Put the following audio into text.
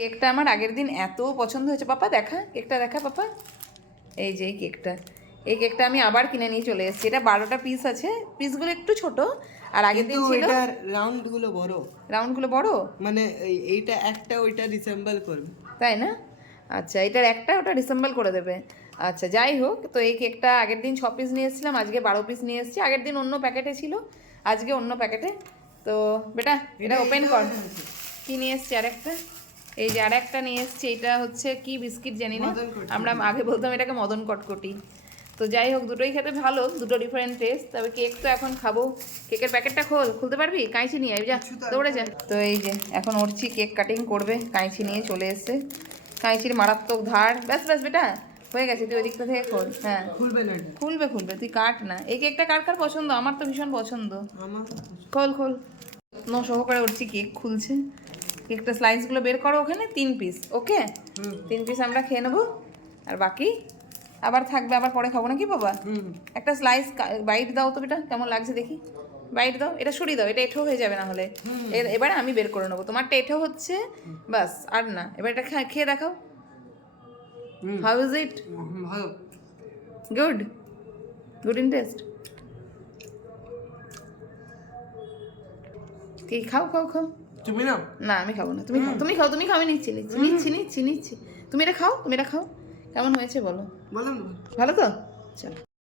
কেকটা আমার আগের দিন এত পছন্দ হয়েছে। পাপা দেখা কেকটা, দেখা পাপা, এই যে এই কেকটা, এই কেকটা আমি আবার কিনে নিয়ে চলে এসেছি। এটা 12টা পিস আছে, পিসগুলো একটু ছোট, আর আগের দিন ছিল এটার রাউন্ডগুলো বড়, রাউন্ডগুলো বড়, মানে এইটা একটা ওইটা রিসেম্বল করবে, তাই না? আচ্ছা, এটার একটা ওটা ডিসেম্বল করে দেবে। আচ্ছা, যাই হোক, তো এই কেকটা আগের দিন 6 পিস নিয়ে এসেছিলাম, আজকে 12 পিস নিয়ে এসেছি। আগের দিন অন্য প্যাকেটে ছিল, আজকে অন্য প্যাকেটে। তো বেটা এটা ওপেন কর, কি নিয়ে এসছি আরেকটা, এই যে আরেকটা নিয়ে এসছি। এটা হচ্ছে কি বিস্কিট জানি না, আমরা আগে বলতাম এটাকে মদন কটকটি। তো যাই হোক, দুটোই খেতে ভালো, দুটো ডিফারেন্ট টেস্ট। তবে কেক তো এখন খাবো। কেকের প্যাকেটটা খুলতে পারবি? কাঁচি নিয়ে আয়, যা দৌড়ে যা। তো এই যে এখন উঠছি, কেক কাটিং করবে, কাঁচি নিয়ে চলে এসছে। কাঁচির মারাত্মক ধার। ব্যাস ব্যাস বেটা, হয়ে গেছে, তুই ওই দিকটা থেকে খোল। হ্যাঁ খুলবে না এটা? খুলবে, তুই কাট না। এই কেকটা কার কার পছন্দ? আমার তো ভীষণ পছন্দ। আমার খোল যত্ন সহকারে উঠছি, কেক খুলছে। কেকটা স্লাইসগুলো বের করো ওখানে, 3 পিস, ওকে? 3 পিস আমরা খেয়ে নেবো, আর বাকি আবার থাকবে, আবার পরে খাবো নাকি বাবা? একটা স্লাইস বাইট দাও তো বেটা, কেমন লাগছে দেখি, বাইট দাও। এটা সরিয়ে দাও, এটা এঁঠো হয়ে যাবে না হলে। এবারে আমি বের করে নেবো, তোমারটা এঁঠো হচ্ছে, বাস আর না। এবার এটা খেয়ে দেখাও, হাউ ইজ ইট? ভালো, গুড ইন টেস্ট। কি খাও? তুমি না, না আমি খাবো না, তুমি খাও, আমি নিচ্ছি। তুমি এটা খাও, কেমন হয়েছে বলো? বললাম ভালো তো? চলো।